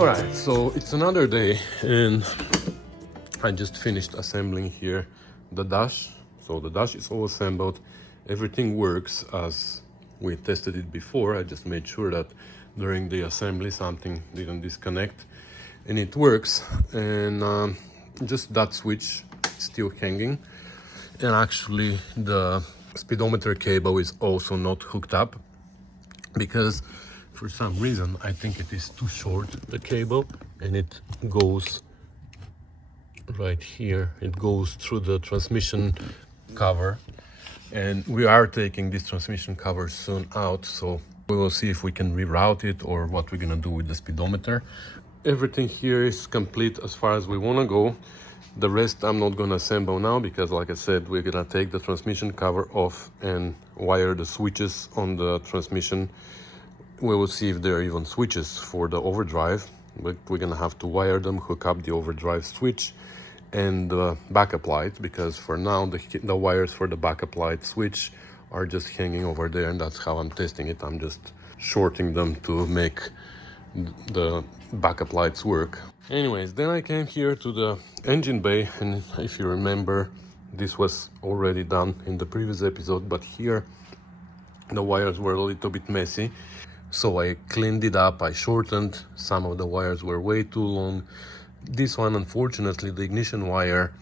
Alright, so it's another day and I just finished assembling here the dash. So the dash is all assembled, everything works as we tested it before. I just made sure that during the assembly something didn't disconnect and it works. And just that switch still hanging, and actually the speedometer cable is also not hooked up because for some reason I think it is too short, the cable, and it goes right here. It goes through the transmission cover, and we are taking this transmission cover soon out, so we will see if we can reroute it or what we're gonna do with the speedometer. Everything here is complete as far as we want to go. The rest I'm not gonna assemble now because, like I said, we're gonna take the transmission cover off and wire the switches on the transmission. We will see if there are even switches for the overdrive, but we're gonna have to wire them, hook up the overdrive switch and the backup light, because for now the wires for the backup light switch are just hanging over there, and that's how I'm testing it. I'm just shorting them to make the backup lights work. Anyways, then I came here to the engine bay, and if you remember, this was already done in the previous episode, but here the wires were a little bit messy. So I cleaned it up, I shortened, some of the wires were way too long. This one, unfortunately, the ignition wire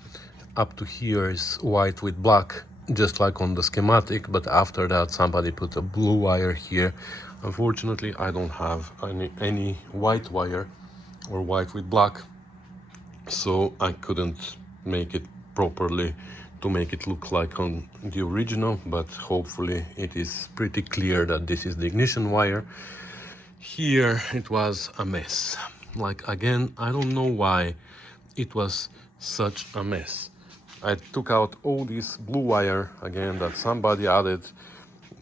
up to here is white with black, just like on the schematic, but after that somebody put a blue wire here. Unfortunately, I don't have any white wire or white with black, so I couldn't make it properly to make it look like on the original, but hopefully it is pretty clear that this is the ignition wire. Here it was a mess. Like, again, I don't know why it was such a mess. I took out all this blue wire again that somebody added.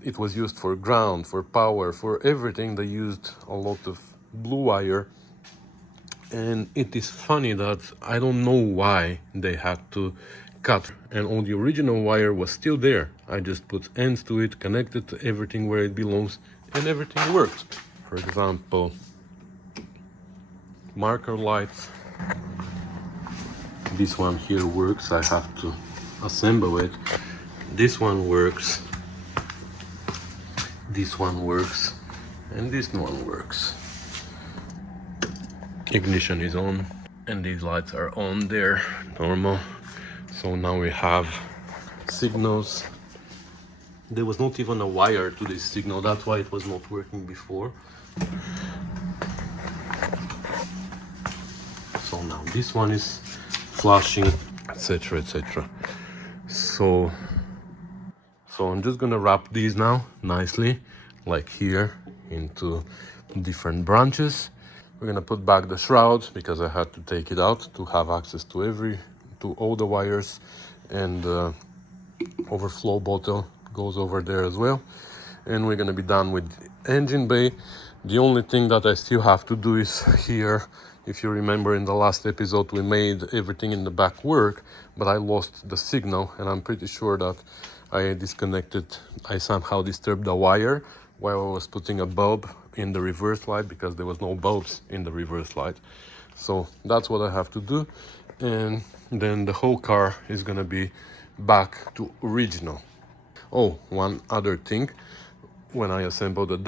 It was used for ground, for power, for everything. They used a lot of blue wire. And it is funny that I don't know why they had to cut, and all the original wire was still there. I just put ends to it, connected to everything where it belongs, and everything worked. For example, marker lights. This one here works. I have to assemble it. This one works. This one works. And this one works. Ignition is on, and these lights are on there, normal. So now we have signals. There was not even a wire to this signal, that's why it was not working before. So now this one is flashing, etc, etc. So I'm just gonna wrap these now nicely, like here, into different branches. We're gonna put back the shroud because I had to take it out to have access to all the wires, and the overflow bottle goes over there as well. And we're gonna be done with the engine bay. The only thing that I still have to do is here. If you remember, in the last episode we made everything in the back work, but I lost the signal, and I'm pretty sure that I somehow disturbed the wire while I was putting a bulb in the reverse light, because there was no bulbs in the reverse light. So that's what I have to do, and then the whole car is gonna be back to original. Oh, one other thing, when I assembled the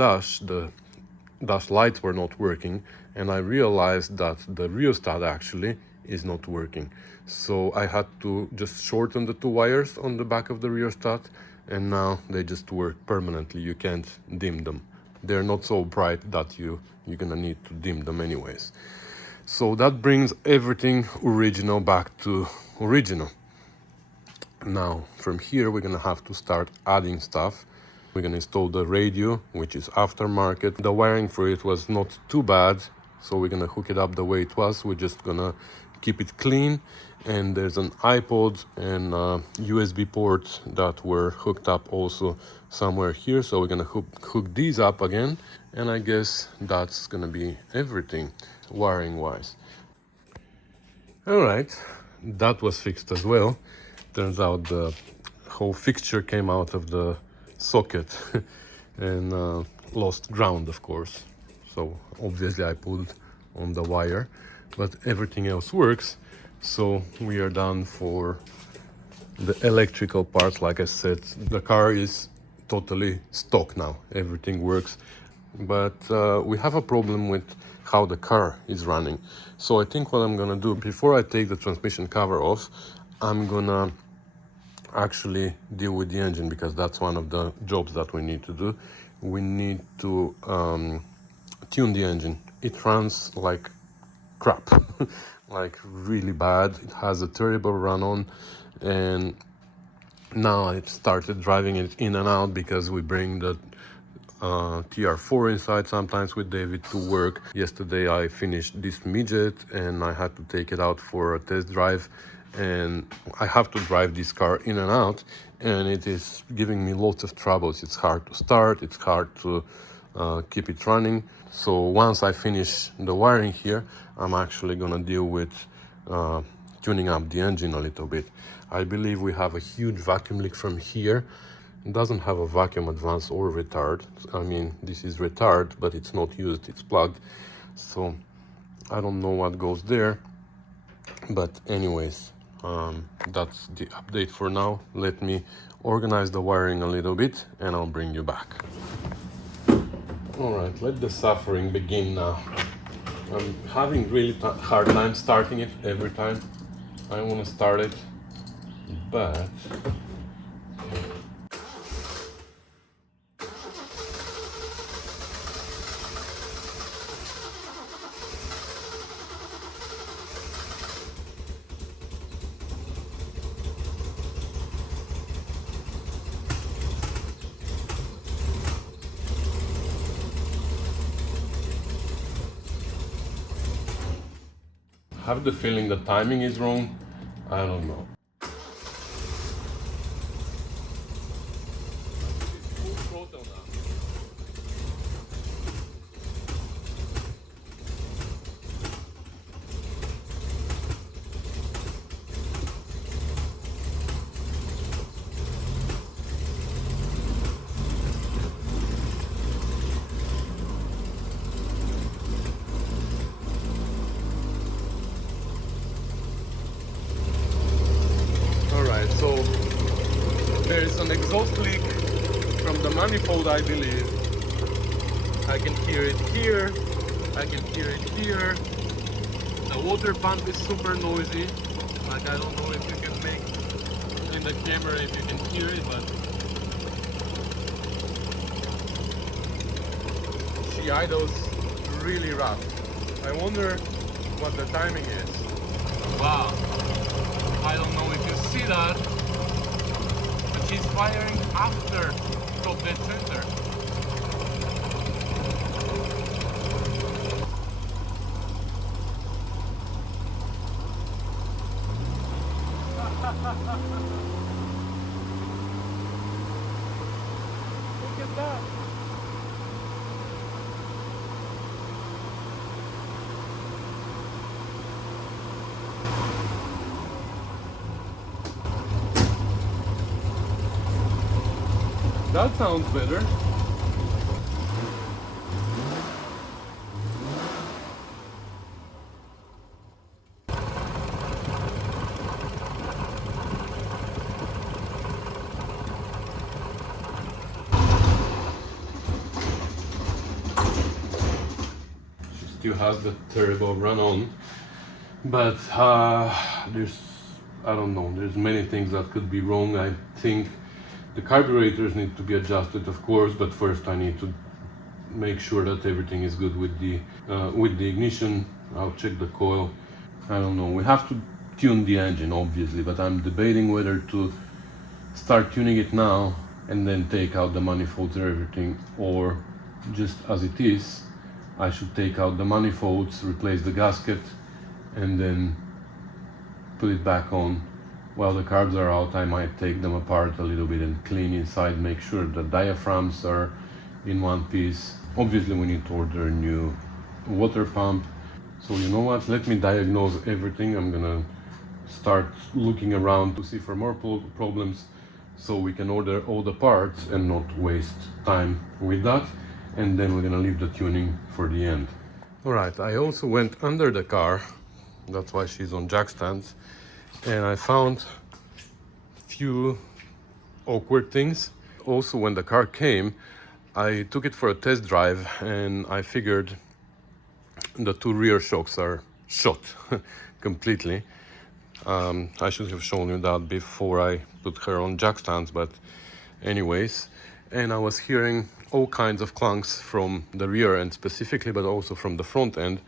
dash lights were not working, and I realized that the rheostat actually is not working. So I had to just shorten the two wires on the back of the rheostat, and now they just work permanently. You can't dim them. They're not so bright that you're gonna need to dim them anyways. So that brings everything original back to original. Now from here we're gonna have to start adding stuff. We're gonna install the radio, which is aftermarket. The wiring for it was not too bad, so we're gonna hook it up the way it was. We're just gonna keep it clean, and there's an iPod and a USB port that were hooked up also somewhere here, so we're gonna hook these up again, and I guess that's gonna be everything wiring wise. All right, that was fixed as well. Turns out the whole fixture came out of the socket and lost ground, of course. So obviously I pulled on the wire, but everything else works. So we are done for the electrical part. Like I said, the car is totally stock now, everything works, but we have a problem with how the car is running. So I think what I'm gonna do, before I take the transmission cover off, I'm gonna actually deal with the engine, because that's one of the jobs that we need to do. We need to tune the engine. It runs like crap, like really bad. It has a terrible run on, and now I started driving it in and out because we bring the TR4 inside sometimes with David to work. Yesterday I finished this midget and I had to take it out for a test drive, and I have to drive this car in and out, and it is giving me lots of troubles. It's hard to start, it's hard to keep it running. So once I finish the wiring here, I'm actually gonna deal with tuning up the engine a little bit. I believe we have a huge vacuum leak from here. It doesn't have a vacuum advance or retard. I mean, this is retard, but it's not used, it's plugged. So I don't know what goes there. But anyways, that's the update for now. Let me organize the wiring a little bit and I'll bring you back. All right, let the suffering begin now. I'm having really hard time starting it every time I want to start it, but I have the feeling the timing is wrong. I don't know. Alright, so there is an exhaust leak from the manifold, I believe. I can hear it here, I can hear it here. The water pump is super noisy. Like, I don't know if you can make in the camera if you can hear it, but she idles really rough. I wonder what the timing is. Wow, I don't know if you see that, but she's firing after top dead center. Look at that. That sounds better. Still has the terrible run on, but there's, I don't know, there's many things that could be wrong. I think the carburetors need to be adjusted, of course, but first I need to make sure that everything is good with the ignition. I'll check the coil. I don't know, we have to tune the engine obviously, but I'm debating whether to start tuning it now and then take out the manifolds and everything, or just as it is, I should take out the manifolds, replace the gasket, and then put it back on. While the carbs are out, I might take them apart a little bit and clean inside, make sure the diaphragms are in one piece. Obviously we need to order a new water pump. So you know what, let me diagnose everything. I'm gonna start looking around to see for more problems, so we can order all the parts and not waste time with that. And then we're gonna leave the tuning for the end. Alright, I also went under the car, that's why she's on jack stands, and I found few awkward things. Also, when the car came, I took it for a test drive and I figured the two rear shocks are shot completely. I should have shown you that before I put her on jack stands, but anyways. And I was hearing all kinds of clunks from the rear end specifically, but also from the front end.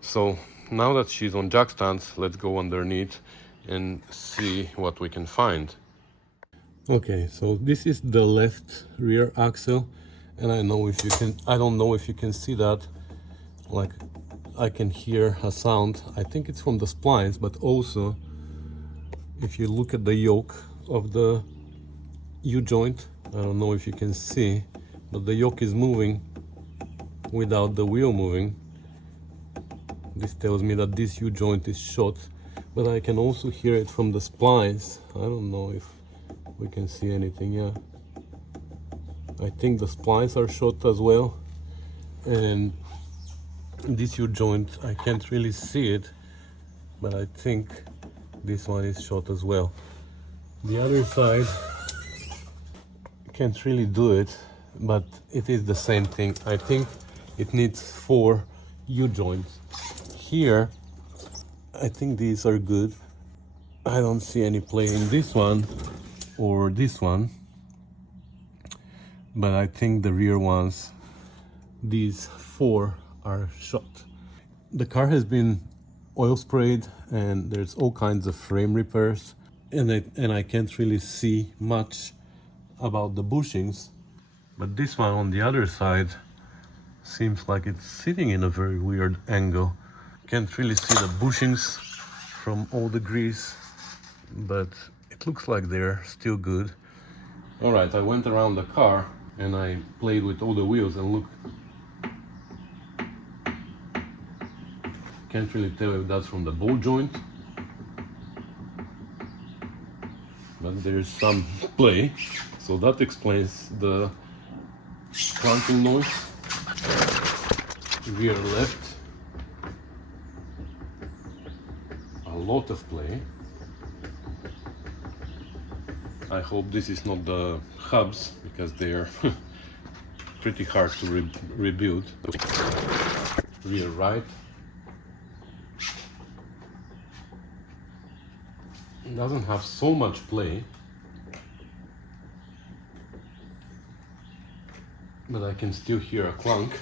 So now that she's on jack stands, let's go underneath and see what we can find. Okay, so this is the left rear axle, and I don't know if you can see that. Like, I can hear a sound. I think it's from the splines, but also if you look at the yoke of the U-joint, I don't know if you can see, but the yoke is moving without the wheel moving. This tells me that this U-joint is shot, but I can also hear it from the splines. I don't know if we can see anything. Yeah, I think the splines are shot as well, and this U-joint, I can't really see it, but I think this one is shot as well. The other side, can't really do it, but it is the same thing. I think it needs 4 U-joints. Here, I think these are good. I don't see any play in this one or this one, but I think the rear ones, these 4 are shot. The car has been oil sprayed and there's all kinds of frame repairs, and I can't really see much about the bushings, but this one on the other side seems like it's sitting in a very weird angle. Can't really see the bushings from all the grease, but it looks like they're still good. All right, I went around the car and I played with all the wheels, and look, can't really tell if that's from the ball joint, but there's some play, so that explains the clanking noise. Rear left, a lot of play. I hope this is not the hubs, because they are pretty hard to rebuild. Rear right, doesn't have so much play, but I can still hear a clunk.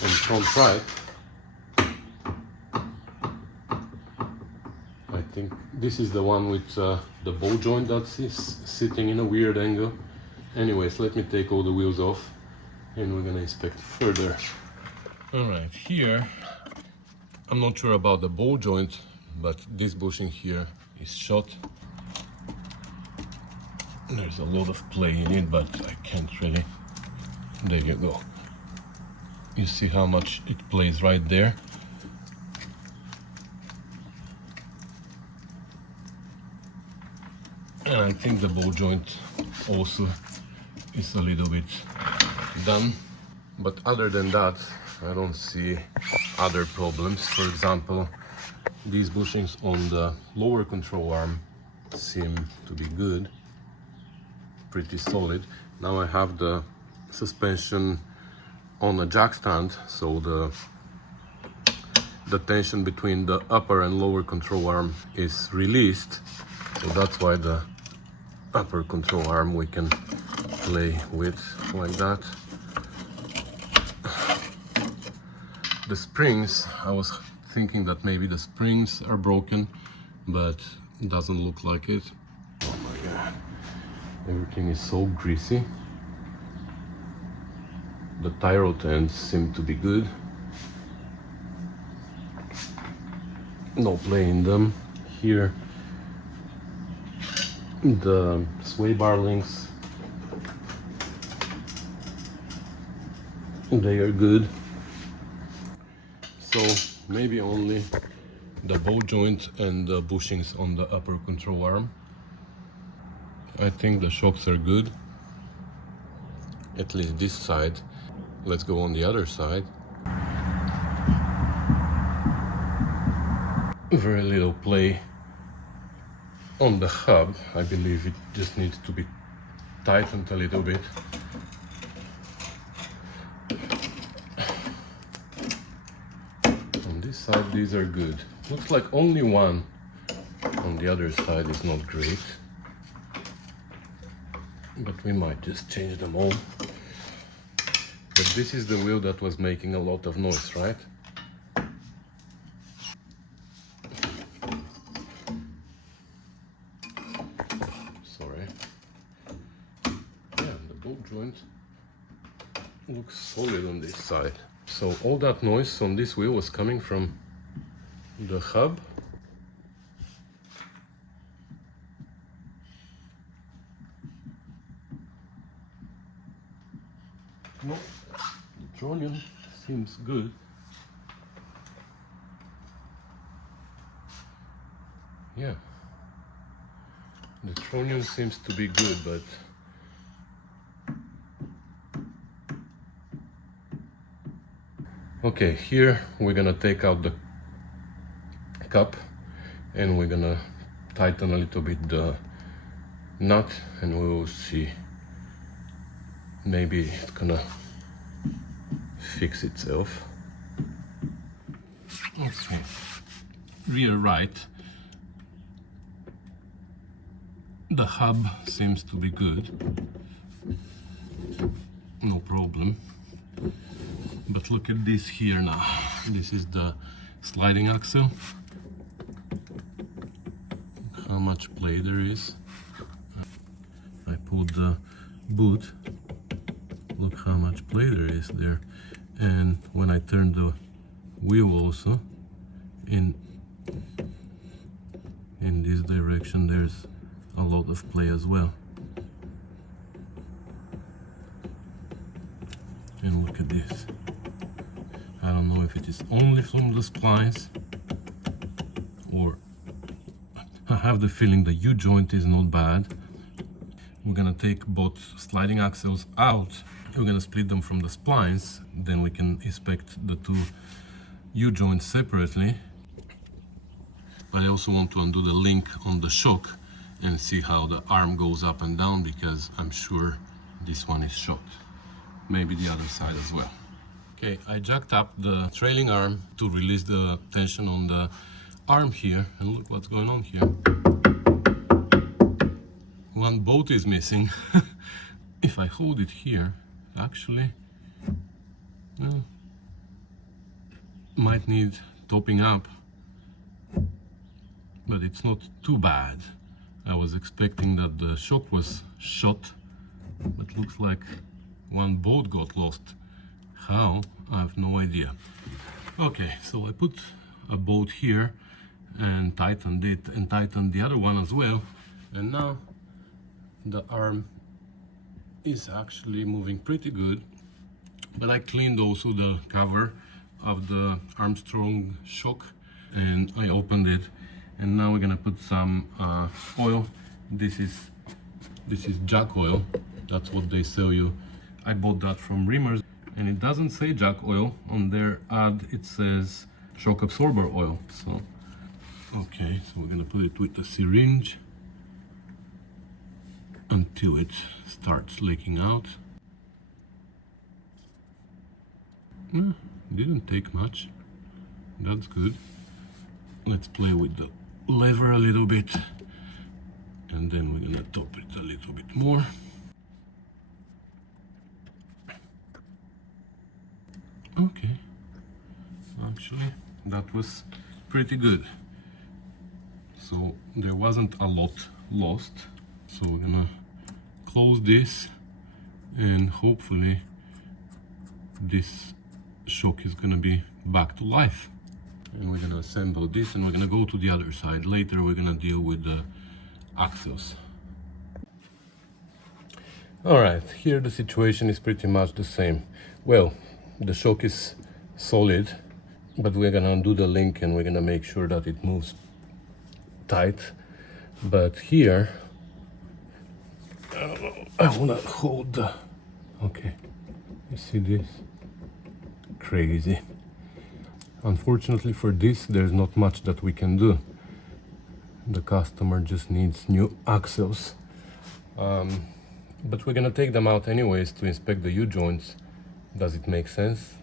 And front right, I think this is the one with the ball joint that's sitting in a weird angle. Anyways, let me take all the wheels off and we're gonna inspect further. Alright, here, I'm not sure about the ball joint, but this bushing here is shot. There's a lot of play in it, but I can't really. There you go. You see how much it plays right there. And I think the ball joint also is a little bit done. But other than that, I don't see other problems. For example, these bushings on the lower control arm seem to be good, pretty solid. Now I have the suspension on a jack stand, so the tension between the upper and lower control arm is released, so that's why the upper control arm we can play with like that. The springs, I was thinking that maybe the springs are broken, but it doesn't look like it. Oh my god, everything is so greasy. The tie rod ends seem to be good. No play in them. Here, the sway bar links, they are good. So maybe only the ball joint and the bushings on the upper control arm. I think the shocks are good, at least this side. Let's go on the other side. very little play on the hub. I believe it just needs to be tightened a little bit. On this side, these are good. Looks like only one on the other side is not great, but we might just change them all. But this is the wheel that was making a lot of noise, right? Sorry. Yeah, the bolt joint looks solid on this side. So all that noise on this wheel was coming from the hub. No, the tronion seems good. Yeah, the tronion seems to be good, but okay, here we're gonna take out the cup and we're gonna tighten a little bit the nut and we will see. Maybe it's gonna fix itself. Okay, rear right. The hub seems to be good. No problem. But look at this here now. This is the sliding axle. How much play there is. I pulled the boot. Look how much play there is there. And when I turn the wheel also in this direction, there's a lot of play as well. And look at this. I don't know if it is only from the splines or I have the feeling the U-joint is not bad. We're gonna take both sliding axles out. We're gonna split them from the splines. Then we can inspect the two U-joints separately. But I also want to undo the link on the shock and see how the arm goes up and down, because I'm sure this one is shot. Maybe the other side as well. Okay, I jacked up the trailing arm to release the tension on the arm here, and look what's going on here. One bolt is missing. If I hold it here, actually, might need topping up, but it's not too bad. I was expecting that the shock was shot, but looks like one bolt got lost. How? I have no idea. Okay, so I put a bolt here and tightened it and tightened the other one as well, and now the arm is actually moving pretty good. But I cleaned also the cover of the Armstrong shock and I opened it, and now we're gonna put some oil. This is jack oil. That's what they sell you. I bought that from Rimmers, and it doesn't say jack oil on their ad. It says shock absorber oil. So okay, so we're gonna put it with the syringe until it starts leaking out. Didn't take much. That's good. Let's play with the lever a little bit, and then we're gonna top it a little bit more. Okay, actually that was pretty good. So there wasn't a lot lost. So we're gonna close this, and hopefully this shock is gonna be back to life. And we're gonna assemble this, and we're gonna go to the other side. Later we're gonna deal with the axles. All right, here the situation is pretty much the same. Well, the shock is solid, but we're gonna undo the link and we're gonna make sure that it moves tight. But here, I wanna hold the, okay, you see this? Crazy. Unfortunately for this, there's not much that we can do. The customer just needs new axles. But we're gonna take them out anyways to inspect the U-joints. Does it make sense?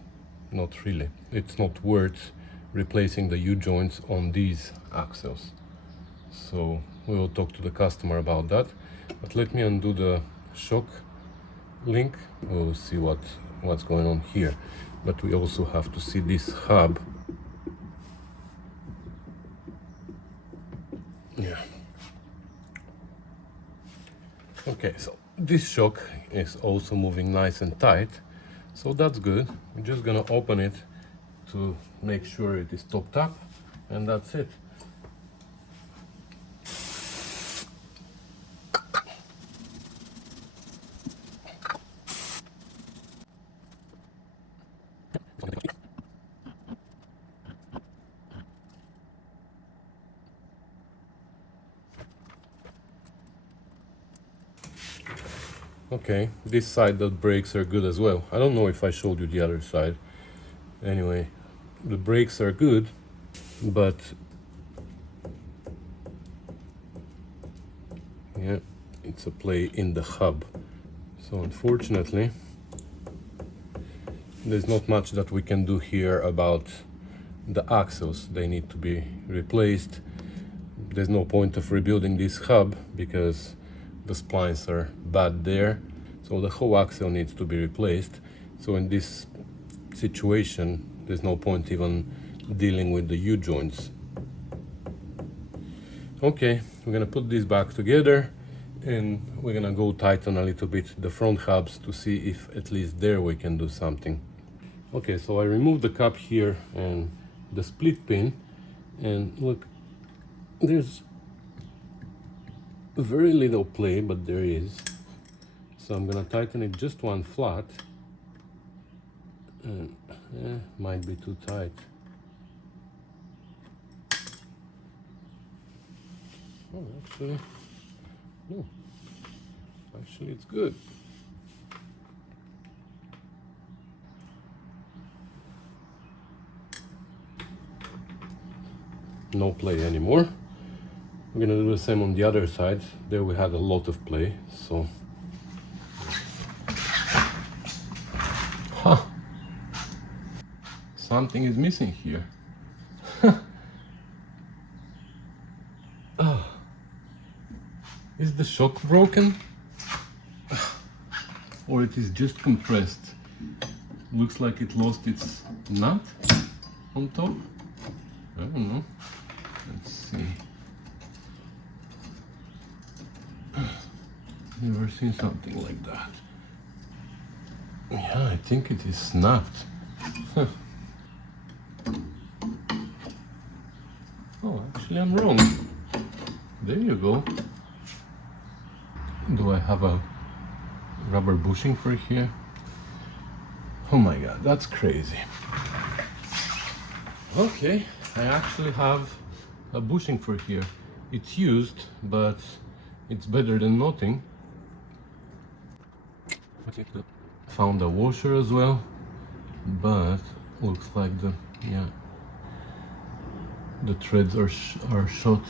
Not really. It's not worth replacing the U-joints on these axles. So we will talk to the customer about that. But let me undo the shock link. We'll see what's going on here. But we also have to see this hub. Yeah. Okay, so this shock is also moving nice and tight. So that's good. We're just gonna open it to make sure it is topped up, and that's it. Okay, this side, the brakes are good as well. I don't know if I showed you the other side. Anyway, the brakes are good, but yeah, it's a play in the hub. So unfortunately, there's not much that we can do here about the axles. They need to be replaced. There's no point of rebuilding this hub because the splines are bad there. So the whole axle needs to be replaced. So in this situation, there's no point even dealing with the U-joints. Okay, we're gonna put this back together and we're gonna go tighten a little bit the front hubs to see if at least there we can do something. Okay, so I removed the cap here and the split pin, and look, there's very little play, but there is. So I'm gonna tighten it just one flat, and might be too tight. Oh, actually it's good. No play anymore. We're gonna do the same on the other side. There we had a lot of play, so. Huh. Something is missing here. Is the shock broken? Or it is just compressed? Looks like it lost its nut on top. I don't know. Let's see. Never seen something like that. Yeah, I think it is snapped. Huh. Oh, actually I'm wrong. There you go. Do I have a rubber bushing for here? Oh my god, that's crazy. Okay, I actually have a bushing for here. It's used, but it's better than nothing. Found a washer as well, but looks like the threads are short.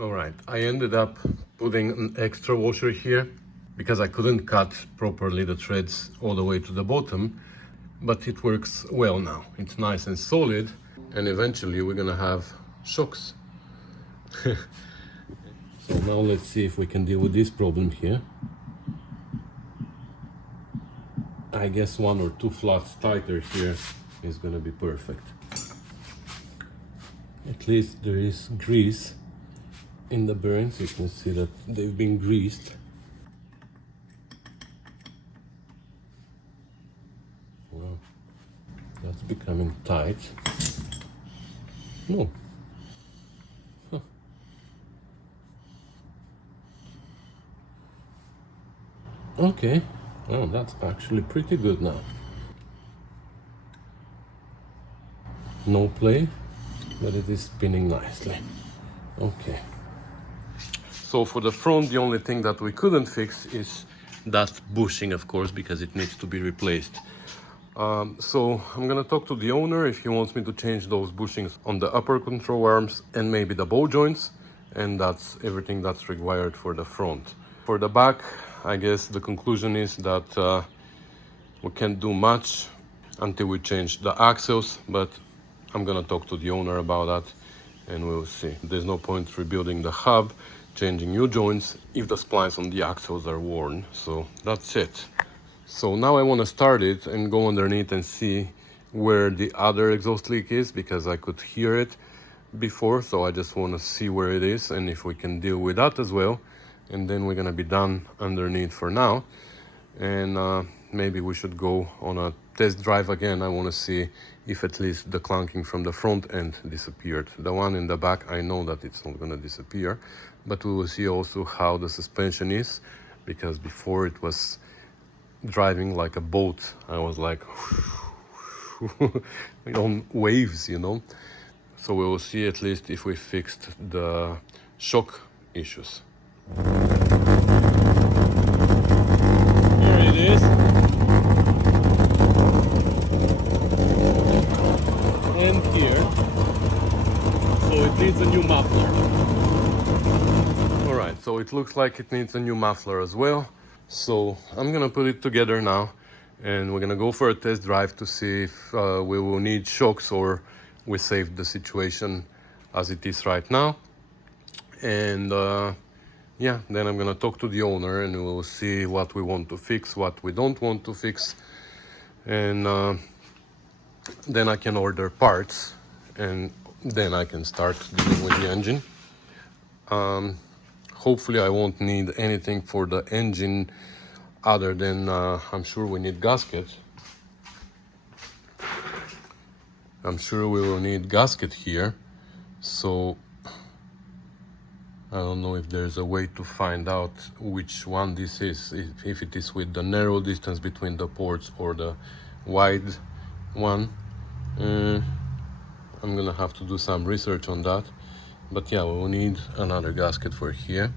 Alright, I ended up putting an extra washer here because I couldn't cut properly the threads all the way to the bottom, but it works well now. It's nice and solid, and eventually we're gonna have shocks. So now let's see if we can deal with this problem here. I guess one or two flats tighter here is gonna be perfect. At least there is grease in the bearings. You can see that they've been greased. Wow, that's becoming tight. No. Huh. Okay, oh, that's actually pretty good now. No play, but it is spinning nicely. Okay. So for the front, the only thing that we couldn't fix is that bushing, of course, because it needs to be replaced. So I'm gonna talk to the owner if he wants me to change those bushings on the upper control arms and maybe the ball joints, and that's everything that's required for the front. For the back, I guess the conclusion is that we can't do much until we change the axles, but I'm gonna talk to the owner about that and we'll see. There's no point rebuilding the hub, changing new joints if the splines on the axles are worn. So that's it. So now I want to start it and go underneath and see where the other exhaust leak is, because I could hear it before. So I just want to see where it is and if we can deal with that as well. And then we're gonna be done underneath for now. And maybe we should go on a test drive again. I want to see if at least the clunking from the front end disappeared. The one in the back, I know that it's not going to disappear, but we will see also how the suspension is, because before it was driving like a boat. I was like on waves, you know. So we will see at least if we fixed the shock issues. Here it is. And here. So it needs a new muffler. Alright, so it looks like it needs a new muffler as well. So I'm gonna put it together now and we're gonna go for a test drive to see if we will need shocks or we saved the situation as it is right now. And yeah, then I'm gonna talk to the owner and we'll see what we want to fix, what we don't want to fix, and then I can order parts and then I can start dealing with the engine. Hopefully I won't need anything for the engine other than I'm sure we need gasket. I'm sure we will need gasket here. So I don't know if there's a way to find out which one this is, if it is with the narrow distance between the ports or the wide one. I'm gonna have to do some research on that. But yeah, we'll need another gasket for here.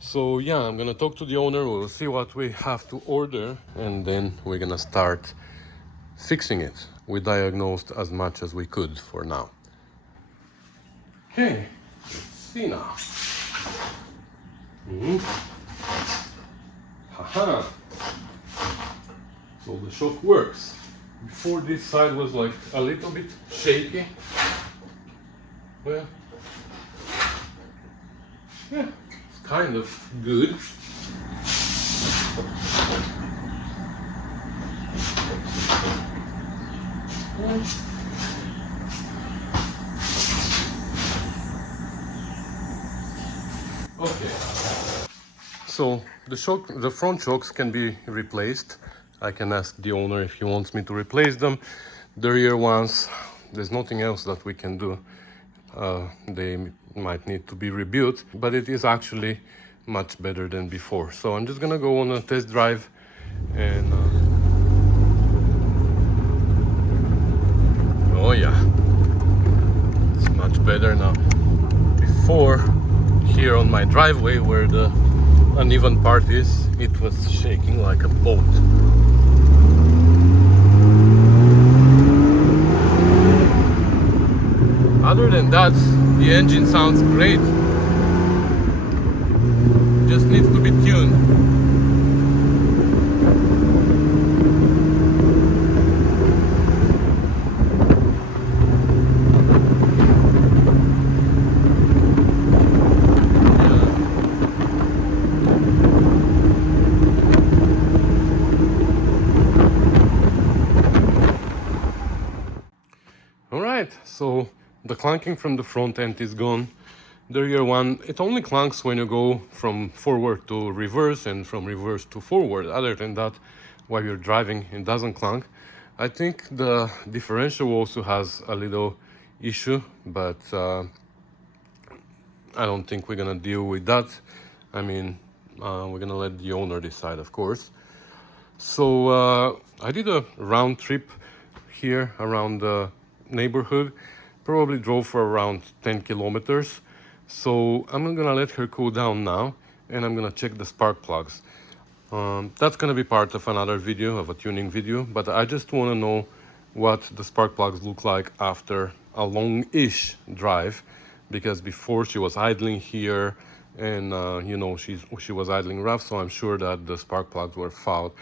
So yeah, I'm gonna talk to the owner, we'll see what we have to order, and then we're gonna start fixing it. We diagnosed as much as we could for now. Okay, let's see now. Haha. So the shock works. Before this side was like a little bit shaky. Well, yeah, it's kind of good. Okay. So the front shocks can be replaced. I can ask the owner if he wants me to replace them. The rear ones, there's nothing else that we can do. They might need to be rebuilt, but it is actually much better than before. So I'm just gonna go on a test drive and oh yeah, it's much better now. Before, here on my driveway where the uneven part is, it was shaking like a boat. Other than that, the engine sounds great. Just needs to be tuned. Alright, so the clunking from the front end is gone. The rear one, it only clunks when you go from forward to reverse and from reverse to forward. Other than that, while you're driving, it doesn't clunk. I think the differential also has a little issue, but I don't think we're gonna deal with that. I mean, we're gonna let the owner decide, of course. So I did a round trip here around the neighborhood. Probably drove for around 10 kilometers. So I'm gonna let her cool down now, and I'm gonna check the spark plugs. That's gonna be part of another video, of a tuning video, but I just wanna know what the spark plugs look like after a long-ish drive, because before she was idling here, and you know, she was idling rough, so I'm sure that the spark plugs were fouled.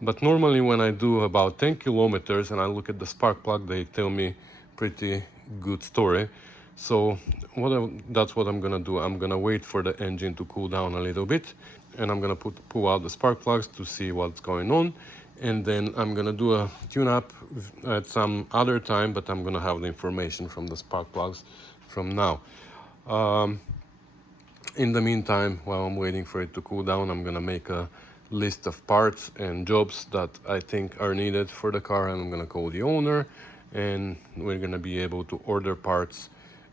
But normally when I do about 10 kilometers and I look at the spark plug, they tell me pretty good story. So that's what I'm gonna do. I'm gonna wait for the engine to cool down a little bit, and I'm gonna pull out the spark plugs to see what's going on, and then I'm gonna do a tune-up at some other time, but I'm gonna have the information from the spark plugs from now. In the meantime, while I'm waiting for it to cool down, I'm gonna make a list of parts and jobs that I think are needed for the car, and I'm gonna call the owner, and we're gonna be able to order parts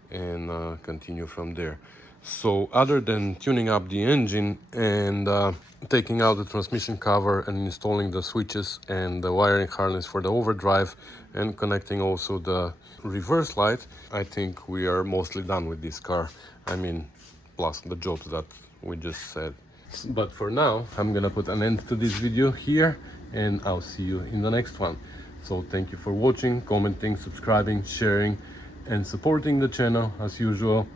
and continue from there. So other than tuning up the engine and taking out the transmission cover and installing the switches and the wiring harness for the overdrive and connecting also the reverse light, I think we are mostly done with this car. I mean, plus the jobs that we just said. But for now, I'm gonna put an end to this video here, and I'll see you in the next one. So thank you for watching, commenting, subscribing, sharing, and supporting the channel as usual.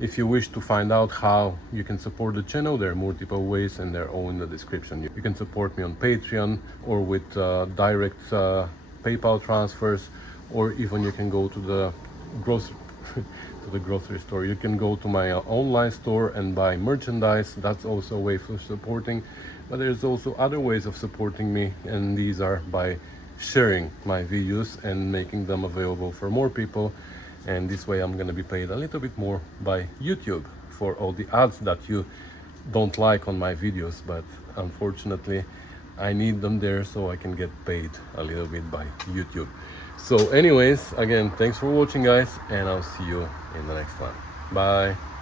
If you wish to find out how you can support the channel, there are multiple ways, and they're all in the description. You can support me on Patreon or with direct PayPal transfers, or even you can go to the grocery store. You can go to my online store and buy merchandise. That's also a way for supporting. But there's also other ways of supporting me, and these are by sharing my videos and making them available for more people. And this way I'm going to be paid a little bit more by YouTube for all the ads that you don't like on my videos, but unfortunately I need them there so I can get paid a little bit by YouTube. So anyways, again, thanks for watching guys, and I'll see you in the next one. Bye.